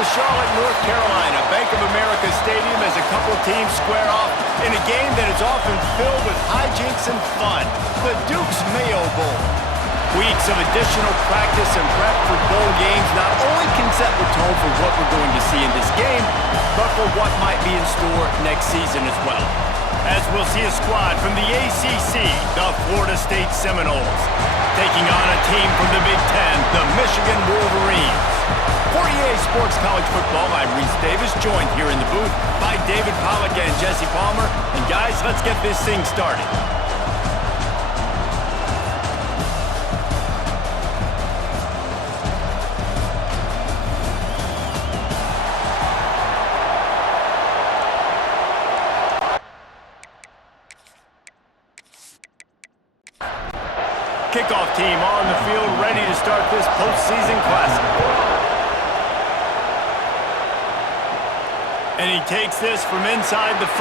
to Charlotte, North Carolina, Bank of America Stadium, as a couple teams square off in a game that is often filled with hijinks and fun. The Duke's Mayo Bowl. Weeks of additional practice and prep for bowl games not only can set the tone for what we're going to see in this game, but for what might be in store next season as well. As we'll see a squad from the ACC, the Florida State Seminoles, taking on a team from the Big Ten, the Michigan Wolverines. For EA Sports College Football, I'm Reese Davis, joined here in the booth by David Pollack and Jesse Palmer. And guys, let's get this thing started. Kickoff team on the field, ready to start this postseason classic. And he takes this from inside the 5.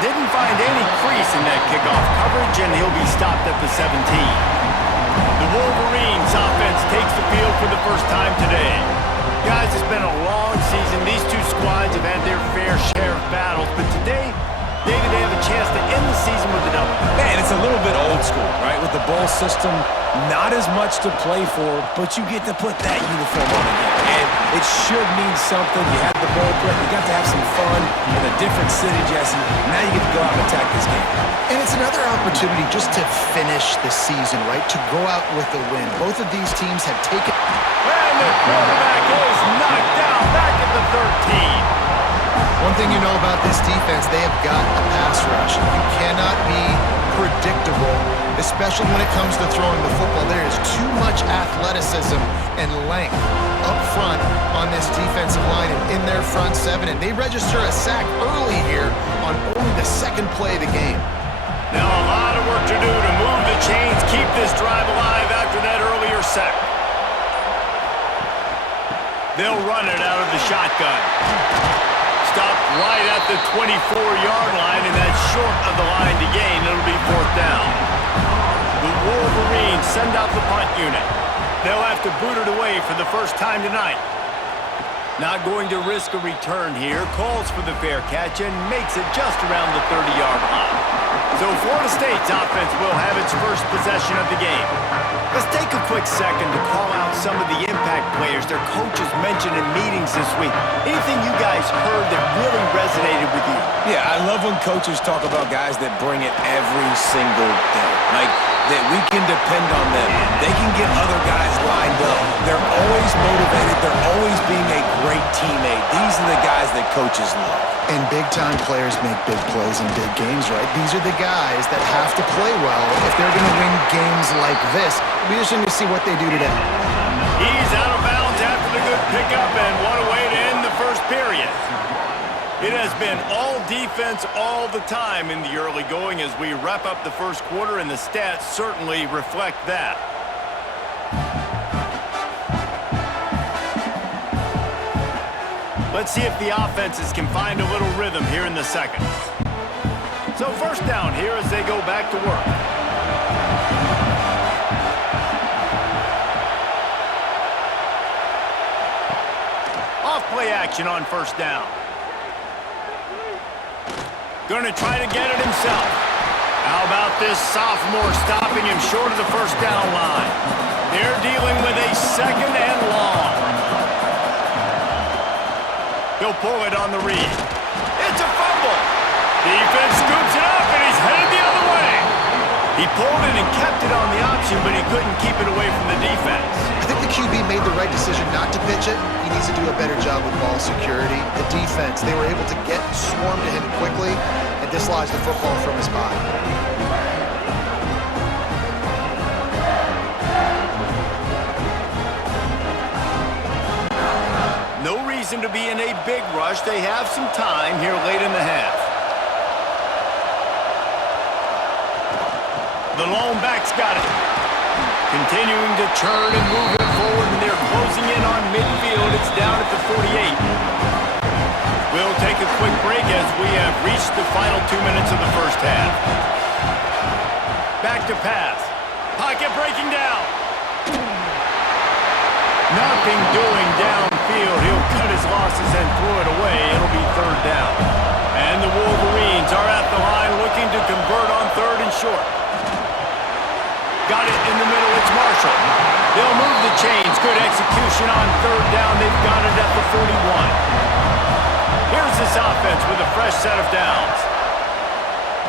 Didn't find any crease in that kickoff coverage, and he'll be stopped at the 17. The Wolverines offense takes the field for the first time today. Guys, it's been a long season. These two squads have had their fair share of battles, but today, David, they have a chance to end the season with a W. Man, it's a little bit old school, right? With the bowl system, not as much to play for, but you get to put that uniform on again. And it should mean something. You had the bowl prep, you got to have some fun in a different city, Jesse. Now you get to go out and attack this game. And it's another opportunity just to finish the season, right? To go out with a win. Both of these teams have taken... And the quarterback is knocked down back at the 13. One thing you know about this defense, they have got a pass rush. You cannot be predictable, especially when it comes to throwing the football. There is too much athleticism and length up front on this defensive line and in their front 7. And they register a sack early here on only the second play of the game. Now a lot of work to do to move the chains, keep this drive alive after that earlier sack. They'll run it out of the shotgun. Stopped right at the 24-yard line, and that's short of the line to gain. It'll be 4th down. The Wolverines send out the punt unit. They'll have to boot it away for the first time tonight. Not going to risk a return here. Calls for the fair catch and makes it just around the 30-yard line. So Florida State's offense will have its first possession of the game. Let's take a quick second to call out some of the impact players their coaches mentioned in meetings this week. Anything you guys heard that really resonated with you? Yeah, I love when coaches talk about guys that bring it every single day. Like, that we can depend on them. They can get other guys lined up. They're always motivated. They're always being a great teammate. These are the guys that coaches love. And big-time players make big plays in big games, right? These are the guys that have to play well if they're going to win games like this. We're just going to see what they do today. He's out of bounds after the good pickup, and what a way to end the first period. It has been all defense all the time in the early going as we wrap up the first quarter, and the stats certainly reflect that. Let's see if the offenses can find a little rhythm here in the second. So first down here as they go back to work. Off play action on first down. Gonna try to get it himself. How about this sophomore stopping him short of the first down line? They're dealing with a 2nd and long. He'll pull it on the read. It's a fumble. Defense scoops it up, and he's headed the other way. He pulled it and kept it on the option, but he couldn't keep it away from the defense. I think the QB made the right decision not to pitch it. He needs to do a better job with ball security. The defense, they were able to get swarm to him quickly and dislodge the football from his body. No reason to be in a big rush. They have some time here late in the half. The lone back's got it. Continuing to churn and move it forward, and they're closing in on midfield. It's down at the 48. We'll take a quick break as we have reached the final 2 minutes of the first half. Back to pass. Pocket breaking down. Nothing doing down and threw it away. It'll be third down. And the Wolverines are at the line looking to convert on third and short. Got it in the middle. It's Marshall. They'll move the chains. Good execution on third down. They've got it at the 41. Here's this offense with a fresh set of downs.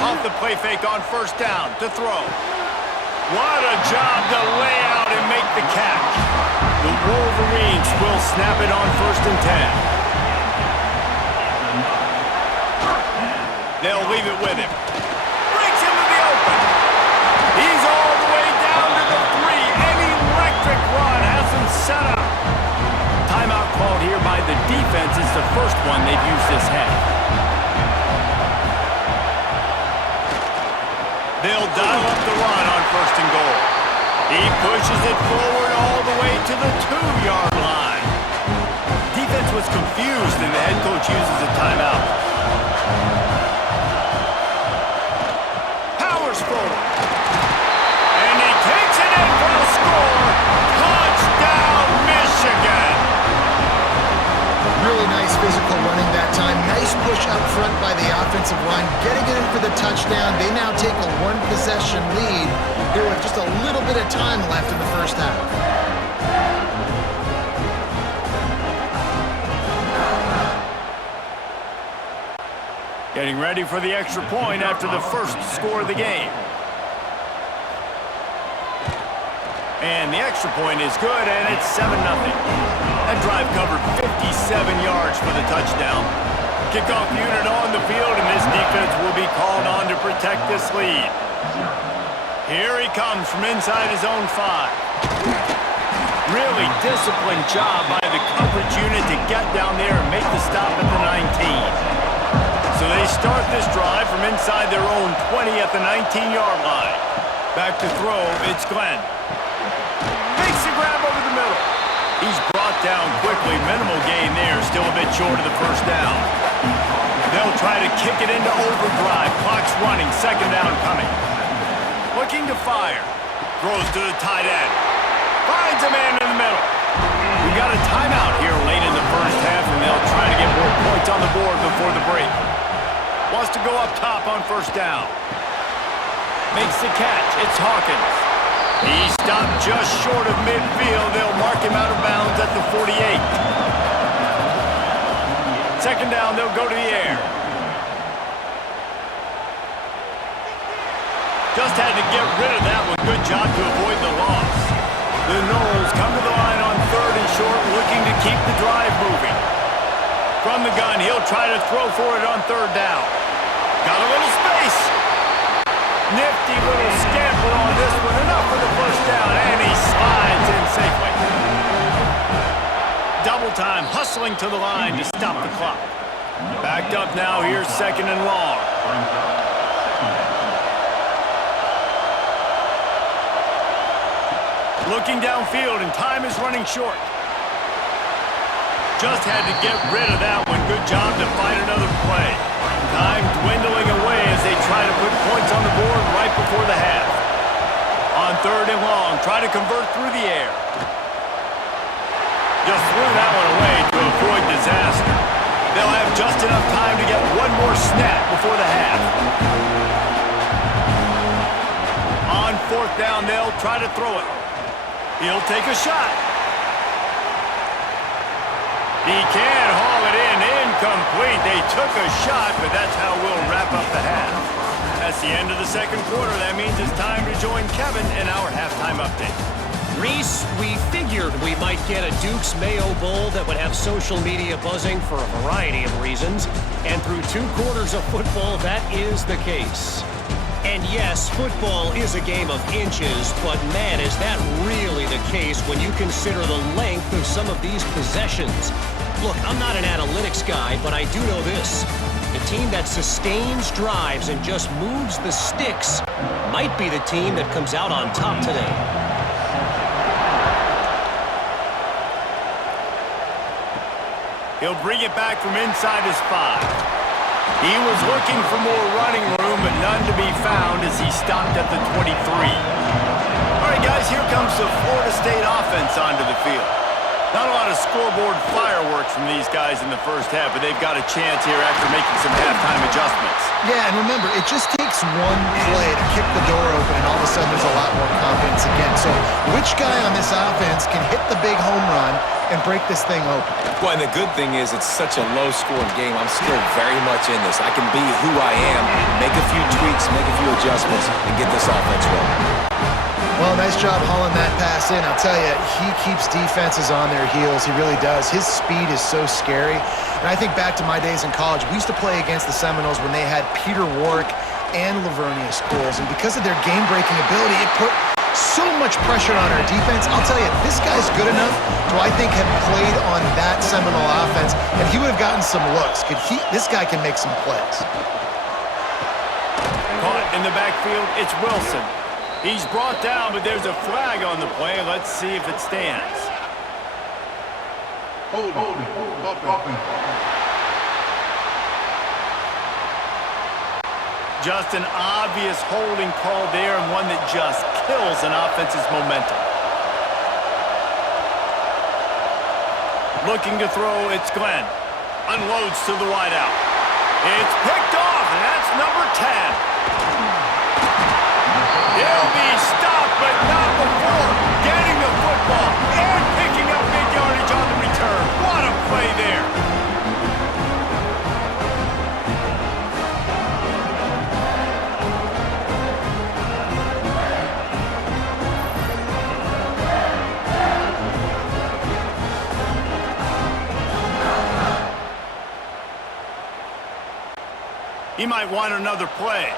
Off the play fake on first down to throw. What a job to lay out and make the catch. The Wolverines will snap it on first and 10. They'll leave it with him. Breaks into the open. He's all the way down to the 3. An electric run has him set up. Timeout called here by the defense. It's the first one they've used this half. They'll dial up the run on first and goal. He pushes it forward all the way to the 2-yard line. Defense was confused, and the head coach uses a timeout. Powers forward. And he takes it in for the score. Touchdown, Michigan! Really nice physical running that time. Nice push up front by the offensive line, getting it in for the touchdown. They now take a one-possession lead here with just a little bit of time left in the first half. Getting ready for the extra point after the first score of the game. And the extra point is good, and it's 7-0. That drive covered 57 yards for the touchdown. Kickoff unit on the field, and this defense will be called on to protect this lead. Here he comes from inside his own 5. Really disciplined job by the coverage unit to get down there and make the stop at the 19. So they start this drive from inside their own 20 at the 19-yard line. Back to throw, it's Glenn. Makes the grab over the middle. He's brought down quickly. Minimal gain there. Still a bit short of the first down. They'll try to kick it into overdrive. Clock's running. Second down coming. Looking to fire. Throws to the tight end. Finds a man in the middle. We've got a timeout here late in the first half, and they'll try to get more points on the board before the break. Wants to go up top on first down. Makes the catch. It's Hawkins. He stopped just short of midfield. They'll mark him out of bounds at the 48. Second down, they'll go to the air. Just had to get rid of that one. Good job to avoid the loss. The Noles come to the line on third and short, looking to keep the drive moving. From the gun, he'll try to throw for it on third down. Got a little space. Nifty little scamper on this one. Enough for the first down, and he slides in safely. Double time, hustling to the line to stop the clock. Backed up now, here's second and long. Looking downfield, and time is running short. Just had to get rid of that one. Good job to find another play. Time dwindling away as they try to put points on the board right before the half. On third and long, try to convert through the air. Just threw that one away to avoid disaster. They'll have just enough time to get one more snap before the half. On fourth down, they'll try to throw it. He'll take a shot. He can't haul it in. Incomplete. They took a shot, but that's how we'll wrap up the half. That's the end of the second quarter. That means it's time to join Kevin in our halftime update. Reese, we figured we might get a Duke's Mayo Bowl that would have social media buzzing for a variety of reasons. And through 2 quarters of football, that is the case. And yes, football is a game of inches, but man, is that really the case when you consider the length of some of these possessions. Look, I'm not an analytics guy, but I do know this. The team that sustains drives and just moves the sticks might be the team that comes out on top today. He'll bring it back from inside his 5. He was looking for more running room, but none to be found as he stopped at the 23. All right, guys, here comes the Florida State offense onto the field. Not a lot of scoreboard fireworks from these guys in the first half, but they've got a chance here after making some halftime adjustments. Yeah, and remember, it just takes one play to kick the door open, and all of a sudden there's a lot more confidence again. So which guy on this offense can hit the big home run and break this thing open? Well, and the good thing is it's such a low-scoring game. I'm still very much in this. I can be who I am, make a few tweaks, make a few adjustments, and get this offense rolling. Well, nice job hauling that pass in. I'll tell you, he keeps defenses on their heels. He really does. His speed is so scary. And I think back to my days in college. We used to play against the Seminoles when they had Peter Warrick and Lavernia Schools. And because of their game-breaking ability, it put so much pressure on our defense. I'll tell you, this guy's good enough to, I think, have played on that Seminole offense, and he would have gotten some looks. This guy can make some plays. Caught in the backfield, it's Wilson. He's brought down, but there's a flag on the play. Let's see if it stands. Hold it. Just an obvious holding call there, and one that just kills an offense's momentum. Looking to throw, it's Glenn. Unloads to the wideout. It's picked off, and that's number 10. He'll be stopped, but not before getting the football and picking up big yardage on the return. What a play there. He might want another play.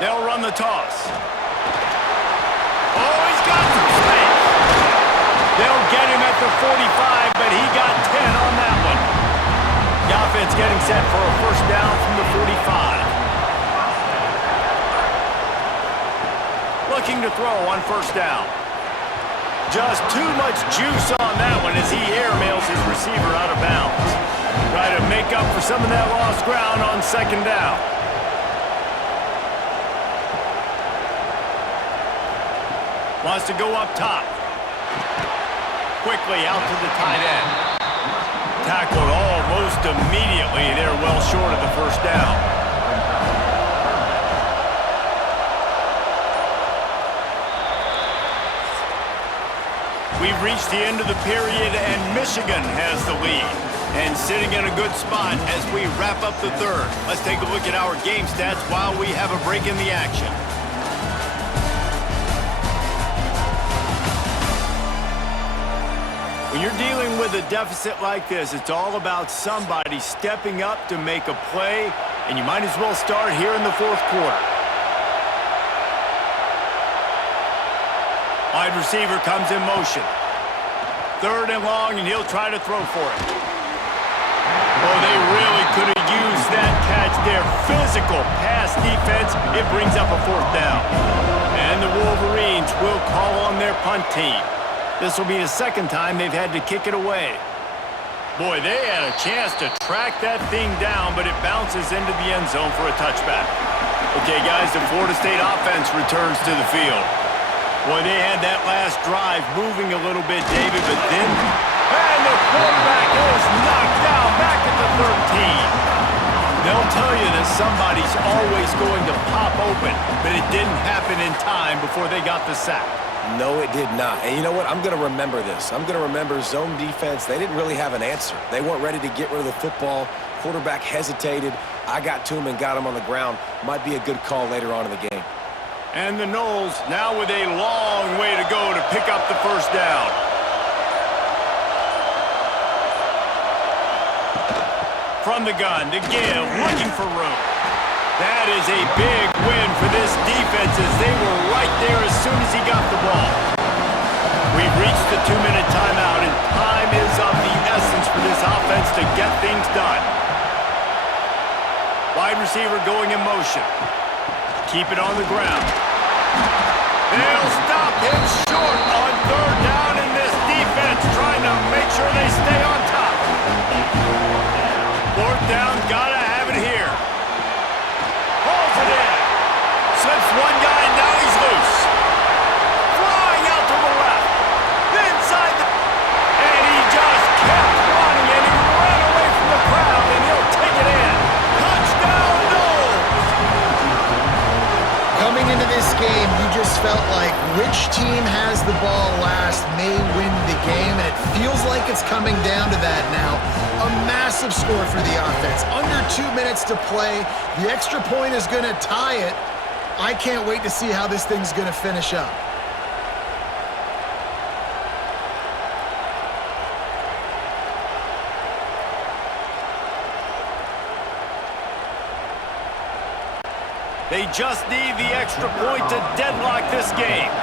They'll run the toss. Oh, he's got some space. They'll get him at the 45, but he got 10 on that one. The offense getting set for a first down from the 45. Looking to throw on first down. Just too much juice on that one as he airmails his receiver out of bounds. Try to make up for some of that lost ground on second down. Wants to go up top. Quickly out to the tight end. Tackled almost immediately. They're well short of the first down. We've reached the end of the period, and Michigan has the lead. And sitting in a good spot as we wrap up the third. Let's take a look at our game stats while we have a break in the action. When you're dealing with a deficit like this, it's all about somebody stepping up to make a play, and you might as well start here in the fourth quarter. Wide receiver comes in motion. Third and long, and he'll try to throw for it. Oh, they really could have used that catch there. Physical pass defense. It brings up a fourth down. And the Wolverines will call on their punt team. This will be the second time they've had to kick it away. Boy, they had a chance to track that thing down, but it bounces into the end zone for a touchback. Okay, guys, the Florida State offense returns to the field. Boy, they had that last drive moving a little bit, David, but then... And the quarterback is knocked down back at the 13. They'll tell you that somebody's always going to pop open, but it didn't happen in time before they got the sack. No, it did not. And you know what? I'm going to remember this. I'm going to remember zone defense. They didn't really have an answer. They weren't ready to get rid of the football. Quarterback hesitated. I got to him and got him on the ground. Might be a good call later on in the game. And the Noles now with a long way to go to pick up the first down. From the gun to give, looking for room. That is a big win for this defense as they were right there as soon as he got the ball. We've reached the 2-minute timeout, and time is of the essence for this offense to get things done. Wide receiver going in motion. Keep it on the ground. They'll stop him short on third down, and this defense trying to make sure they stay on top. Fourth down, gotta have it here. Pulls it in. Slips one guy, and now he's loose. which team has the ball last may win the game, and it feels like it's coming down to that now. A massive score for the offense. Under 2 minutes to play. The extra point is going to tie it. I can't wait to see how this thing's going to finish up. They just need the extra point to deadlock this game.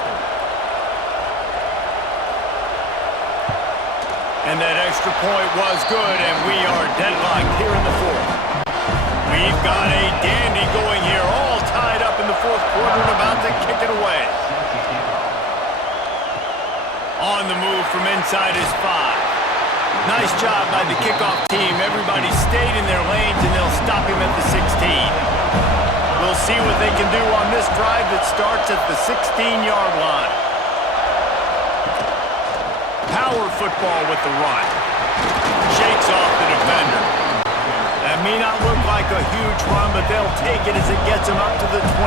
And that extra point was good, and we are deadlocked here in the fourth. We've got a dandy going here, all tied up in the fourth quarter and about to kick it away. On the move from inside his 5. Nice job by the kickoff team. Everybody stayed in their lanes, and they'll stop him at the 16. We'll see what they can do on this drive that starts at the 16-yard line. Power football with the run. Shakes off the defender. That may not look like a huge run, but they'll take it as it gets them up to the 24.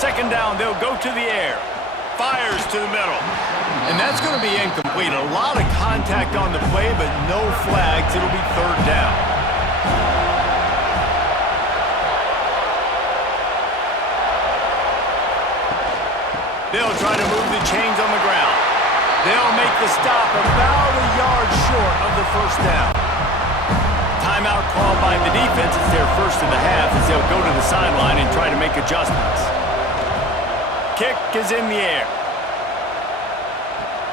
Second down, they'll go to the air. Fires to the middle. And that's going to be incomplete. A lot of contact on the play, but no flags. It'll be third down. They'll try to move the chains on the ground. They'll make the stop about a yard short of the first down. Timeout called by the defense. It's their first of the half as they'll go to the sideline and try to make adjustments. Kick is in the air.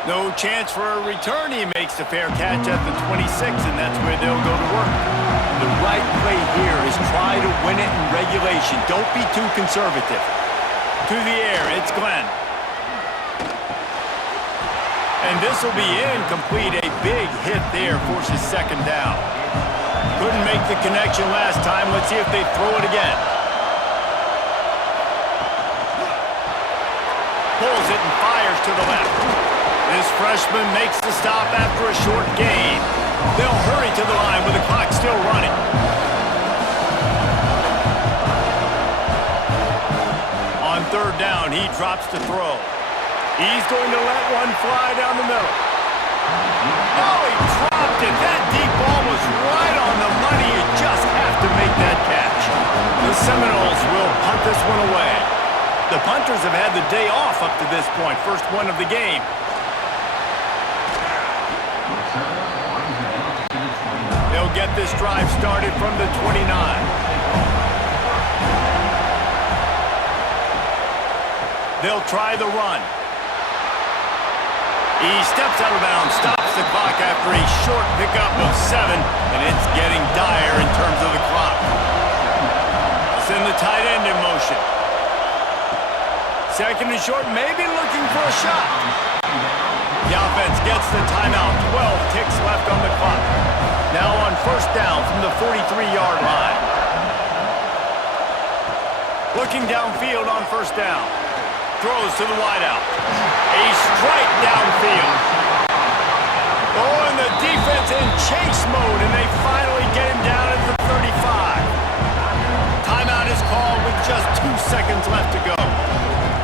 No chance for a return. He makes the fair catch at the 26, and that's where they'll go to work. The right play here is try to win it in regulation. Don't be too conservative. To the air, it's Glenn. And this will be incomplete. A big hit there forces second down. Couldn't make the connection last time. Let's see if they throw it again. Pulls it and fires to the left. This freshman makes the stop after a short gain. They'll hurry to the line with the clock still running. On third down, he drops to throw. He's going to let one fly down the middle. Oh, he dropped it. That deep ball was right on the money. You just have to make that catch. The Seminoles will punt this one away. The punters have had the day off up to this point. First one of the game. They'll get this drive started from the 29. They'll try the run. He steps out of bounds, stops the clock after a short pickup of 7, and it's getting dire in terms of the clock. Send the tight end in motion. Second and short, maybe looking for a shot. The offense gets the timeout. 12 ticks left on the clock. Now on first down from the 43-yard line. Looking downfield on first down. Throws to the wideout. A strike downfield. Oh, and the defense in chase mode, and they finally get him down at the 35. Timeout is called with just 2 seconds left to go.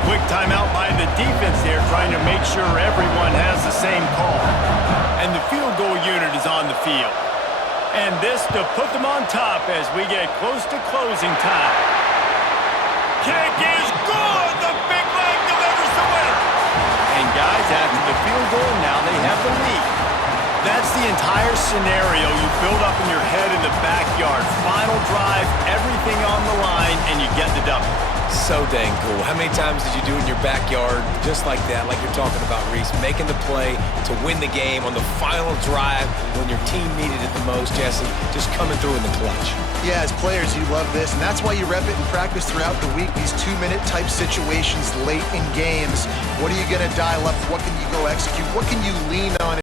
Quick timeout by the defense there, trying to make sure everyone has the same call. And the field goal unit is on the field. And this to put them on top as we get close to closing time. Kick is good! The big leg delivers the winner! And guys, after the field goal, now they have the lead. That's the entire scenario you build up in your head in the backyard. Final drive, everything on the line, and you get the W. So dang cool. How many times did you do in your backyard just like that, like you're talking about, Reese, making the play to win the game on the final drive when your team needed it the most, Jesse, just coming through in the clutch. Yeah, as players, you love this, and that's why you rep it in practice throughout the week, these 2-minute type situations late in games. What are you going to dial up? What can you go execute? What can you lean on